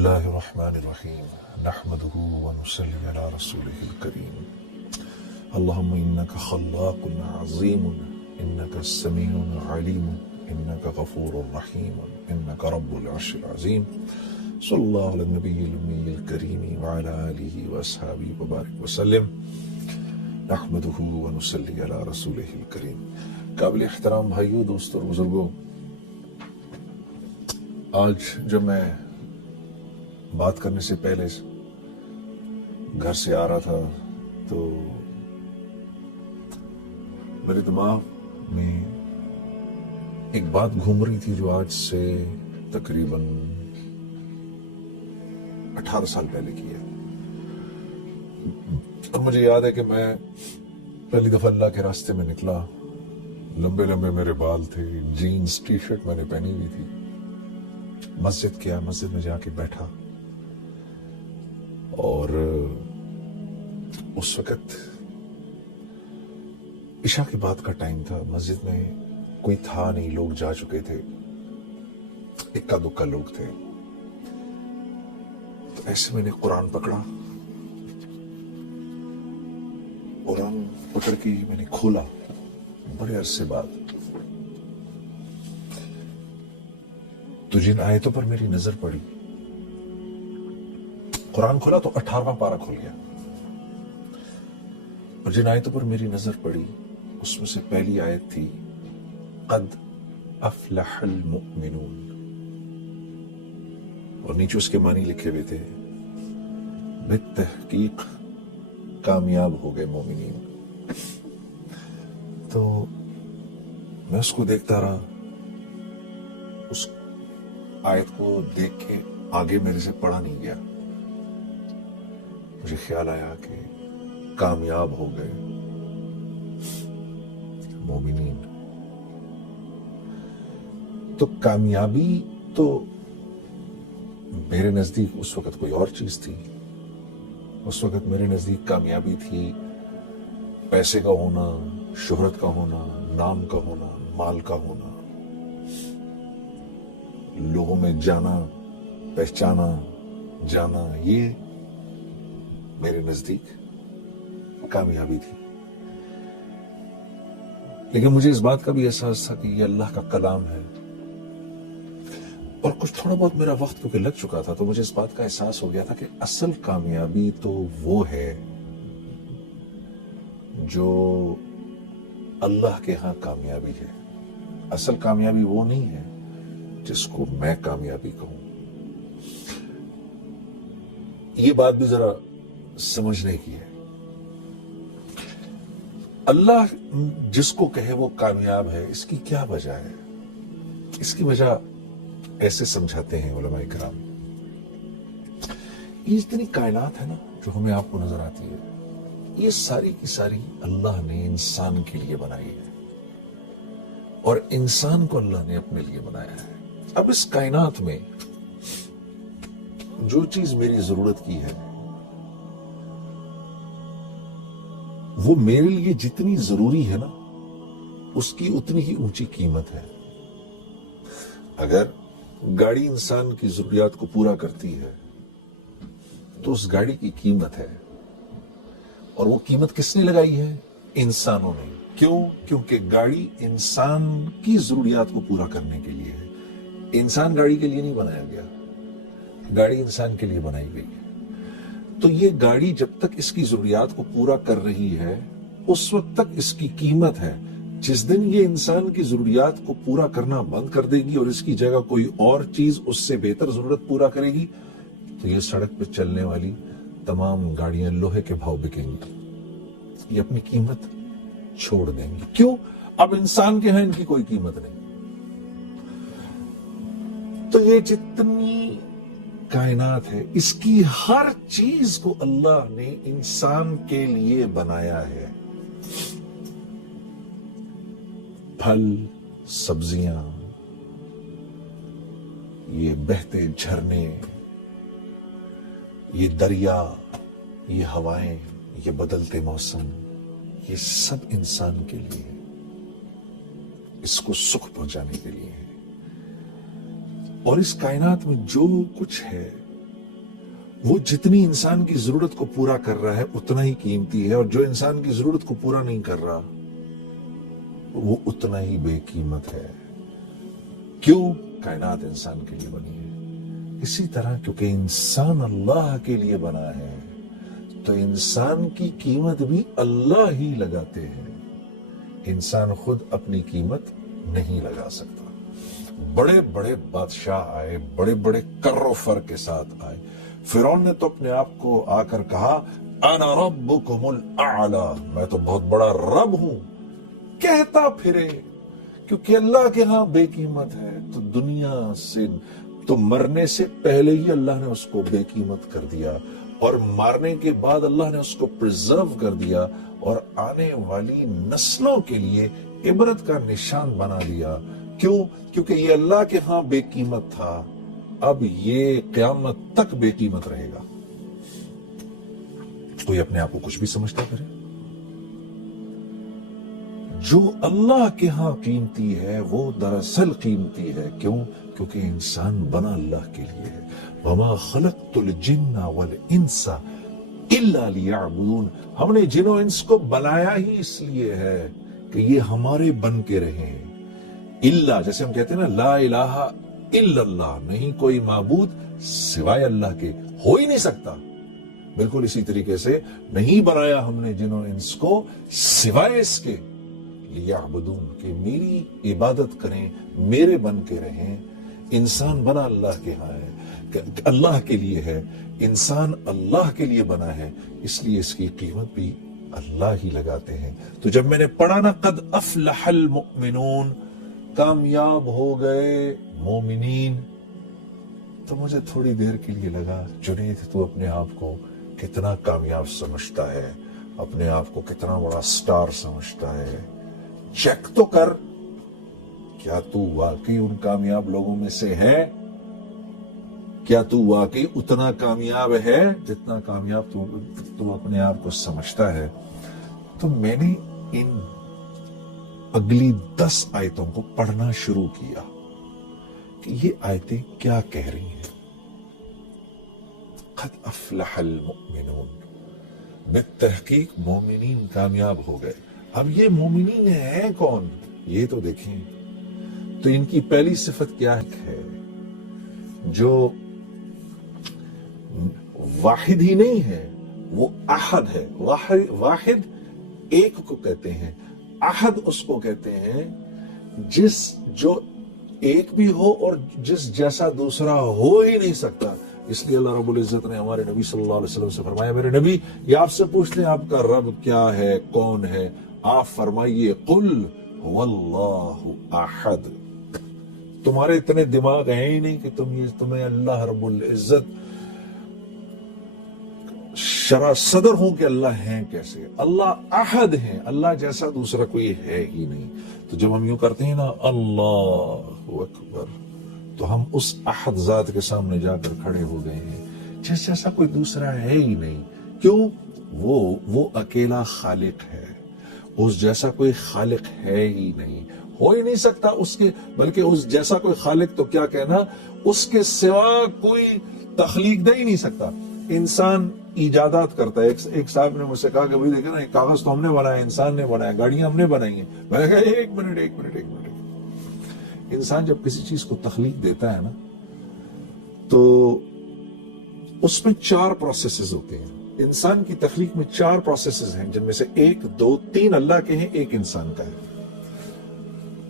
الله الرحمن الرحيم نحمده ونصلي على رسوله الكريم اللهم إنك خلاق عظيم إنك السميع العليم إنك غفور رحيم إنك رب العرش العظيم صلى الله على النبي الأمي الكريم وعلى آله وأصحابه وبارك وسلم نحمده ونصلي على رسوله الكريم. قابل احترام بھائیو، دوستوں اور بزرگوں، آج جب میں بات کرنے سے پہلے گھر سے آ رہا تھا تو میرے دماغ میں ایک بات گھوم رہی تھی جو آج سے تقریباً 18 سال پہلے کی ہے. اور مجھے یاد ہے کہ میں پہلی دفعہ اللہ کے راستے میں نکلا، لمبے لمبے میرے بال تھے، جینز ٹی شرٹ میں نے پہنی ہوئی تھی. مسجد کیا، مسجد میں جا کے بیٹھا اور اس وقت عشاء کی بات کا ٹائم تھا. مسجد میں کوئی تھا نہیں، لوگ جا چکے تھے، اکا دکا لوگ تھے. تو ایسے میں نے قرآن پکڑا، قرآن پکڑ کے میں نے کھولا بڑے عرصے بعد. تو جن آیتوں پر میری نظر پڑی، قرآن کھولا تو 18واں پارہ کھل گیا، اور جن آیتوں پر میری نظر پڑی اس میں سے پہلی آیت تھی قد افلح المؤمنون، اور نیچے اس کے معنی لکھے ہوئے تھے بالتحقیق کامیاب ہو گئے مومنین. تو میں اس کو دیکھتا رہا، اس آیت کو دیکھ کے آگے میرے سے پڑھا نہیں گیا. مجھے خیال آیا کہ کامیاب ہو گئے مومنین. تو کامیابی تو میرے نزدیک اس وقت کوئی اور چیز تھی. اس وقت میرے نزدیک کامیابی تھی پیسے کا ہونا، شہرت کا ہونا، نام کا ہونا، مال کا ہونا، لوگوں میں جانا، پہچانا جانا. یہ میرے نزدیک کامیابی تھی. لیکن مجھے اس بات کا بھی احساس تھا کہ یہ اللہ کا کلام ہے، اور کچھ تھوڑا بہت میرا وقت کیونکہ لگ چکا تھا تو مجھے اس بات کا احساس ہو گیا تھا کہ اصل کامیابی تو وہ ہے جو اللہ کے ہاں کامیابی ہے. اصل کامیابی وہ نہیں ہے جس کو میں کامیابی کہوں. یہ بات بھی ذرا سمجھنے کی ہے. اللہ جس کو کہے وہ کامیاب ہے، اس کی کیا وجہ ہے؟ اس کی وجہ ایسے سمجھاتے ہیں علماء کرام. یہ جتنی کائنات ہے نا جو ہمیں آپ کو نظر آتی ہے، یہ ساری کی ساری اللہ نے انسان کے لیے بنائی ہے، اور انسان کو اللہ نے اپنے لیے بنایا ہے. اب اس کائنات میں جو چیز میری ضرورت کی ہے وہ میرے لیے جتنی ضروری ہے نا اس کی اتنی ہی اونچی قیمت ہے. اگر گاڑی انسان کی ضروریات کو پورا کرتی ہے تو اس گاڑی کی قیمت ہے، اور وہ قیمت کس نے لگائی ہے؟ انسانوں نے. کیوں؟ کیونکہ گاڑی انسان کی ضروریات کو پورا کرنے کے لیے ہے. انسان گاڑی کے لیے نہیں بنایا گیا، گاڑی انسان کے لیے بنائی گئی ہے. تو یہ گاڑی جب تک اس کی ضروریات کو پورا کر رہی ہے اس وقت تک اس کی قیمت ہے. جس دن یہ انسان کی ضروریات کو پورا کرنا بند کر دے گی اور اس کی جگہ کوئی اور چیز اس سے بہتر ضرورت پورا کرے گی تو یہ سڑک پہ چلنے والی تمام گاڑیاں لوہے کے بھاؤ بکیں گی، یہ اپنی قیمت چھوڑ دیں گی. کیوں؟ اب انسان کے ہیں ان کی کوئی قیمت نہیں. تو یہ جتنی کائنات ہے اس کی ہر چیز کو اللہ نے انسان کے لیے بنایا ہے. پھل، سبزیاں، یہ بہتے جھرنے، یہ دریا، یہ ہوائیں، یہ بدلتے موسم، یہ سب انسان کے لیے ہے، اس کو سکھ پہنچانے کے لیے ہے. اور اس کائنات میں جو کچھ ہے وہ جتنی انسان کی ضرورت کو پورا کر رہا ہے اتنا ہی قیمتی ہے، اور جو انسان کی ضرورت کو پورا نہیں کر رہا وہ اتنا ہی بے قیمت ہے۔ کیوں؟ کائنات انسان کے لیے بنی ہے، اسی طرح کیونکہ انسان اللہ کے لیے بنا ہے تو انسان کی قیمت بھی اللہ ہی لگاتے ہیں، انسان خود اپنی قیمت نہیں لگا سکتا۔ بڑے بڑے بادشاہ آئے، بڑے بڑے کر و فر کے ساتھ آئے۔ فرعون نے تو اپنے آپ کو آ کر کہا انا ربکم الاعلی، میں تو بہت بڑا رب ہوں، کہتا پھرے، کیونکہ اللہ کے ہاں بے قیمت ہے تو دنیا سے تو مرنے سے پہلے ہی اللہ نے اس کو بے قیمت کر دیا، اور مارنے کے بعد اللہ نے اس کو پرزرو کر دیا اور آنے والی نسلوں کے لیے عبرت کا نشان بنا دیا۔ کیوں؟ کیونکہ یہ اللہ کے ہاں بے قیمت تھا، اب یہ قیامت تک بے قیمت رہے گا۔ کوئی اپنے آپ کو کچھ بھی سمجھتا کرے، جو اللہ کے ہاں قیمتی ہے وہ دراصل قیمتی ہے۔ کیوں؟ کیونکہ انسان بنا اللہ کے لیے ہے۔ وَمَا خَلَقْتُ الْجِنَّ وَالْإِنسَ إِلَّا لِيَعْبُدُونَ، ہم نے جن و انس کو بنایا ہی اس لیے ہے کہ یہ ہمارے بن کے رہیں۔ اللہ، جیسے ہم کہتے ہیں نا لا الہ الا اللہ، نہیں کوئی معبود سوائے اللہ کے، ہو ہی نہیں سکتا۔ بالکل اسی طریقے سے نہیں بنایا ہم نے جن و انس کو سوائے اس کے لیعبدون، کہ میری عبادت کریں، میرے بن کے رہیں۔ انسان بنا اللہ کے ہاں ہے، اللہ کے لیے ہے، انسان اللہ کے لیے بنا ہے، اس لیے اس کی قیمت بھی اللہ ہی لگاتے ہیں۔ تو جب میں نے پڑھا نا قد افلح المؤمنون، کامیاب ہو گئے مومنین، تو مجھے تھوڑی دیر کے لیے لگا جنید تو اپنے آپ کو کتنا کامیاب سمجھتا ہے، اپنے آپ کو کتنا بڑا سٹار سمجھتا ہے۔ چیک تو کر، کیا تو واقعی ان کامیاب لوگوں میں سے ہے؟ کیا تو واقعی اتنا کامیاب ہے جتنا کامیاب تو اپنے آپ کو سمجھتا ہے؟ تو میں نے ان اگلی 10 آیتوں کو پڑھنا شروع کیا کہ یہ آیتیں کیا کہہ رہی ہیں۔ قد افلح المؤمنون، بالتحقیق مومنین کامیاب ہو گئے۔ اب یہ مومنین ہیں کون؟ یہ تو دیکھیں، تو ان کی پہلی صفت کیا ہے؟ جو واحد ہی نہیں ہے، وہ احد ہے۔ واحد ایک کو کہتے ہیں، احد اس کو کہتے ہیں جو ایک بھی ہو اور جس جیسا دوسرا ہو ہی نہیں سکتا۔ اس لیے اللہ رب العزت نے ہمارے نبی صلی اللہ علیہ وسلم سے فرمایا، میرے نبی یہ آپ سے پوچھتے ہیں آپ کا رب کیا ہے، کون ہے؟ آپ فرمائیے قل هو اللہ احد۔ تمہارے اتنے دماغ ہیں ہی نہیں کہ تمہیں اللہ رب العزت شرح صدر ہوں کہ اللہ ہیں کیسے۔ اللہ احد ہیں، اللہ جیسا دوسرا کوئی ہے ہی نہیں۔ تو جب ہم یوں کرتے ہیں نا اللہ اکبر، تو ہم اس احد ذات کے سامنے جا کر کھڑے ہو گئے ہیں جس جیسا کوئی دوسرا ہے ہی نہیں۔ کیوں؟ وہ اکیلا خالق ہے، اس جیسا کوئی خالق ہے ہی نہیں، ہو ہی نہیں سکتا اس کے، بلکہ اس جیسا کوئی خالق تو کیا کہنا، اس کے سوا کوئی تخلیق دے ہی نہیں سکتا۔ انسان ایجادات کرتا ہے۔ ایک صاحب نے مجھ سے کہا کہ بھائی دیکھیں نا، ایک کاغذ تو ہم نے بنایا، انسان نے بنایا، گاڑیاں ہم نے بنائی ہیں۔ میں نے کہا ایک منٹ، انسان جب کسی چیز کو تخلیق دیتا ہے نا تو اس میں 4 پروسیسز ہوتے ہیں۔ انسان کی تخلیق میں 4 پروسیسز ہیں، جن میں سے 1 2 3 اللہ کے ہیں، 1 انسان کا ہے۔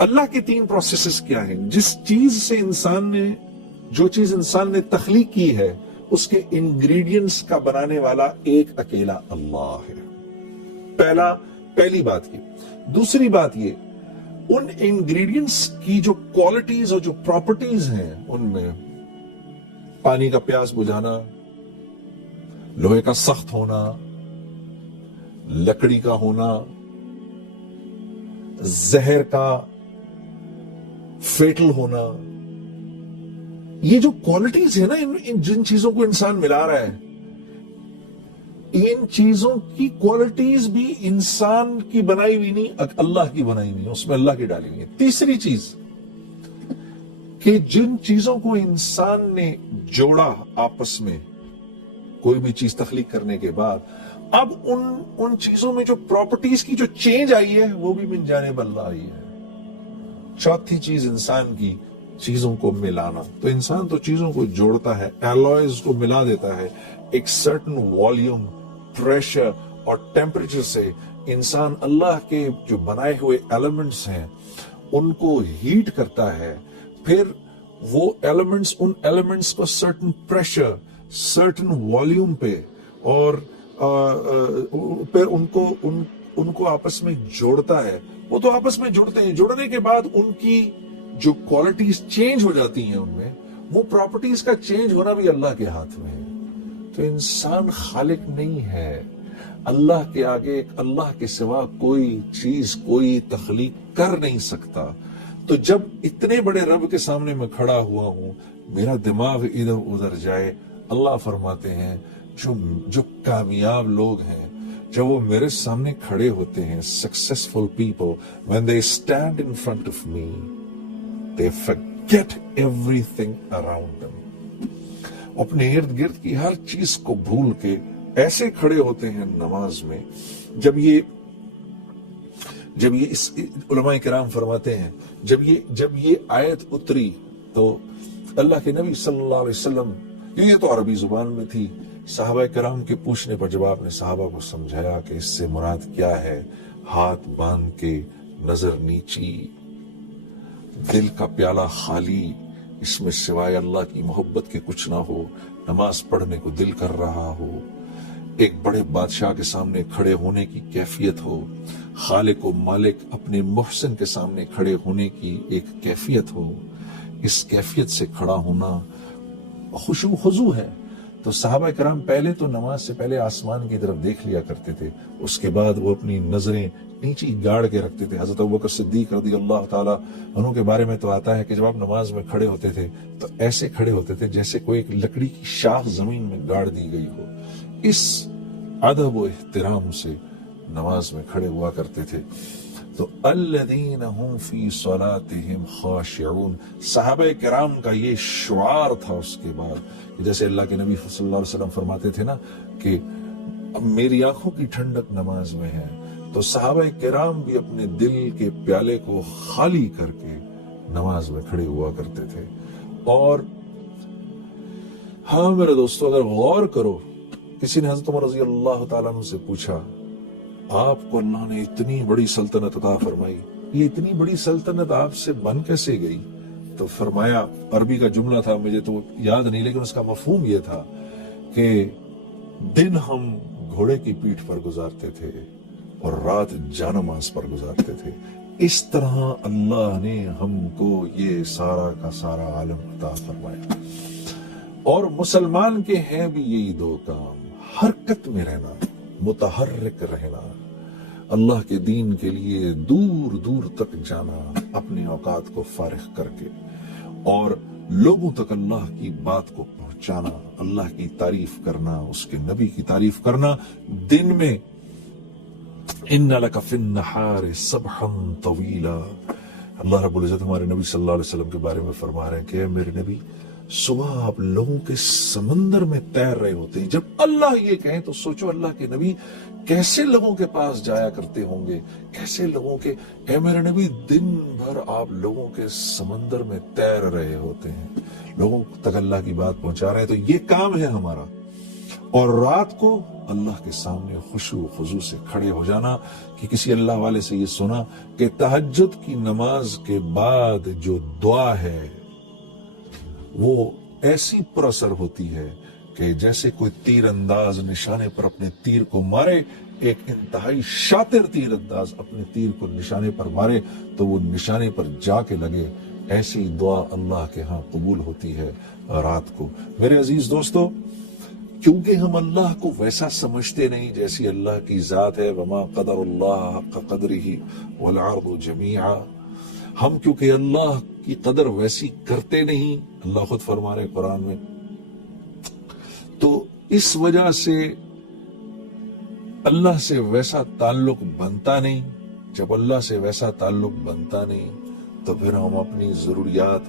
اللہ کے 3 پروسیسز کیا ہیں؟ جو چیز انسان نے تخلیق کی ہے اس کے انگریڈینٹس کا بنانے والا ایک اکیلا اللہ ہے۔ پہلی بات یہ۔ دوسری بات یہ، ان انگریڈینٹس کی جو کوالٹیز اور جو پراپرٹیز ہیں، ان میں پانی کا پیاس بجھانا، لوہے کا سخت ہونا، لکڑی کا ہونا، زہر کا فیٹل ہونا، یہ جو کوالٹیز ہے نا، جن چیزوں کو انسان ملا رہا ہے، ان چیزوں کی کوالٹیز بھی انسان کی بنائی ہوئی نہیں، اللہ کی بنائی ہوئی، اس میں اللہ کی ڈالی ہوئی ہے۔ تیسری چیز کہ جن چیزوں کو انسان نے جوڑا آپس میں، کوئی بھی چیز تخلیق کرنے کے بعد اب ان چیزوں میں جو پراپرٹیز کی جو چینج آئی ہے وہ بھی من جانب اللہ آئی ہے. چوتھی چیز انسان کی چیزوں کو ملانا. تو انسان تو چیزوں کو جوڑتا ہے, ایلوائز کو ملا دیتا ہے. ایک سرٹن والیوم, پریشر اور ٹیمپریچر سے انسان اللہ کے جو بنائے ہوئے ایلیمنٹس ہیں ان کو ہیٹ کرتا ہے. پھر وہ ایلیمنٹس, ان ایلیمنٹس کو سرٹن پریشر, سرٹن والیوم پہ اور پھر ان کو آپس میں جوڑتا ہے. وہ تو آپس میں جڑتے ہیں, جڑنے کے بعد ان کی جو کوالٹیز چینج ہو جاتی ہیں, ان میں وہ پراپرٹیز کا چینج ہونا بھی اللہ کے ہاتھ میں ہے. تو انسان خالق نہیں ہے. اللہ کے آگے, اللہ کے سوا کوئی چیز, کوئی تخلیق کر نہیں سکتا. تو جب اتنے بڑے رب کے سامنے میں کھڑا ہوا ہوں, میرا دماغ ادھر ادھر جائے, اللہ فرماتے ہیں جو کامیاب لوگ ہیں, جب وہ میرے سامنے کھڑے ہوتے ہیں, successful people, when they stand in front of me, they forget everything around them. اپنے ارد گرد کی ہر چیز کو بھول کے ایسے کھڑے ہوتے ہیں نماز میں. جب یہ علماء کرام فرماتے ہیں جب یہ آیت اتری تو اللہ کے نبی صلی اللہ علیہ وسلم, یہ تو عربی زبان میں تھی, صحابہ کرام کے پوچھنے پر جب آپ نے صحابہ کو سمجھایا کہ اس سے مراد کیا ہے, ہاتھ باندھ کے, نظر نیچی, دل کا پیالہ خالی, اس میں سوائے اللہ کی محبت کے کچھ نہ ہو, نماز پڑھنے کو دل کر رہا ہو, ایک بڑے بادشاہ کے سامنے کھڑے ہونے کی کیفیت ہو, خالق و مالک اپنے محسن کے سامنے کھڑے ہونے کی ایک کیفیت ہو, اس کیفیت سے کھڑا ہونا خشوع خضوع ہے. تو صحابہ کرام پہلے تو نماز سے پہلے آسمان کی طرف دیکھ لیا کرتے تھے, اس کے بعد وہ اپنی نظریں نیچی گاڑ کے رکھتے تھے. حضرت ابوبکر صدیق رضی اللہ تعالیٰ عنہ کے بارے میں تو آتا ہے کہ جب آپ نماز میں کھڑے ہوتے تھے تو ایسے کھڑے ہوتے تھے جیسے کوئی ایک لکڑی کی شاخ زمین میں گاڑ دی گئی ہو. اس ادب و احترام سے نماز میں کھڑے ہوا کرتے تھے. تو الذین هم فی صلاتهم خاشعون, صحابہ کرام کا یہ شعار تھا. اس کے بعد جیسے اللہ کے نبی صلی اللہ علیہ وسلم فرماتے تھے نا کہ میری آنکھوں کی ٹھنڈک نماز میں ہے, تو صحابہ کرام بھی اپنے دل کے پیالے کو خالی کر کے نماز میں کھڑے ہوا کرتے تھے. اور ہاں میرے دوستو, اگر غور کرو, کسی نے حضرت عمر رضی اللہ تعالیٰ عنہ سے پوچھا, آپ کو اللہ نے اتنی بڑی سلطنت عطا فرمائی, یہ اتنی بڑی سلطنت آپ سے بن کیسے گئی؟ تو فرمایا, عربی کا جملہ تھا, مجھے تو یاد نہیں, لیکن اس کا مفہوم یہ تھا کہ دن ہم گھوڑے کی پیٹھ پر گزارتے تھے اور رات جانماز پر گزارتے تھے. اس طرح اللہ نے ہم کو یہ سارا کا سارا عالم عطا فرمایا. اور مسلمان کے ہیں بھی یہی دو کام, حرکت میں رہنا, متحرک رہنا, اللہ کے دین کے لیے دور دور تک جانا اپنے اوقات کو فارغ کر کے, اور لوگوں تک اللہ کی بات کو پہنچانا, اللہ کی تعریف کرنا, اس کے نبی کی تعریف کرنا. دن میں ان لک فی النہار سبحا طویلا, اللہ رب العزت ہمارے نبی صلی اللہ علیہ وسلم کے بارے میں فرما رہے ہیں کہ اے میرے نبی, صبح آپ لوگوں کے سمندر میں تیر رہے ہوتے ہیں. جب اللہ یہ کہیں تو سوچو اللہ کے نبی کیسے لوگوں کے پاس جایا کرتے ہوں گے, کیسے لوگوں کے, اے میرے نبی دن بھر آپ لوگوں کے سمندر میں تیر رہے ہوتے ہیں, لوگوں تک اللہ کی بات پہنچا رہے ہیں. تو یہ کام ہے ہمارا. اور رات کو اللہ کے سامنے خشوع خضوع سے کھڑے ہو جانا. کہ کسی اللہ والے سے یہ سنا کہ تہجد کی نماز کے بعد جو دعا ہے وہ ایسی پر اثر ہوتی ہے کہ جیسے کوئی تیر انداز نشانے پر اپنے تیر کو مارے, ایک انتہائی شاطر تیر انداز اپنے تیر کو نشانے پر مارے تو وہ نشانے پر جا کے لگے. ایسی دعا اللہ کے ہاں قبول ہوتی ہے رات کو. میرے عزیز دوستو, کیونکہ ہم اللہ کو ویسا سمجھتے نہیں جیسی اللہ کی ذات ہے, وما قدر اللہ حق قدرہ والارض جمیعا, ہم کیونکہ اللہ کی قدر ویسی کرتے نہیں, اللہ خود فرما رہے قرآن میں, تو اس وجہ سے اللہ سے ویسا تعلق بنتا نہیں. جب اللہ سے ویسا تعلق بنتا نہیں تو پھر ہم اپنی ضروریات,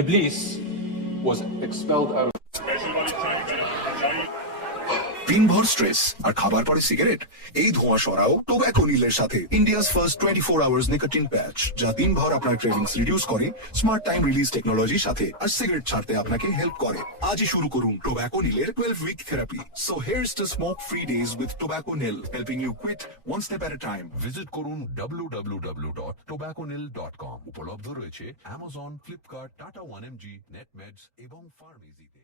Iblis was expelled out. দিনভর স্ট্রেস আর খাবার পরে সিগারেট, এই ধোঁয়া সরাও টোব্যাকো নীলের সাথে। ইন্ডিয়াস ফার্স্ট 24 আওয়ার্স নিকোটিন প্যাচ, যা দিনভর আপনার ক্রেভিংস রিডিউস করে স্মার্ট টাইম রিলিজ টেকনোলজির সাথে, আর সিগারেট ছাড়তে আপনাকে হেল্প করে। আজই শুরু করুন টোব্যাকো নীলের 12-week therapy. So here's to smoke free days with tobacco nil, helping you quit one step at a time. Visit করুন www.tobacconil.com। উপলব্ধ রয়েছে অ্যামাজন, ফ্লিপকার্ট, টাটা 1mg, নেটমেডস এবং ফার্মেসিতে।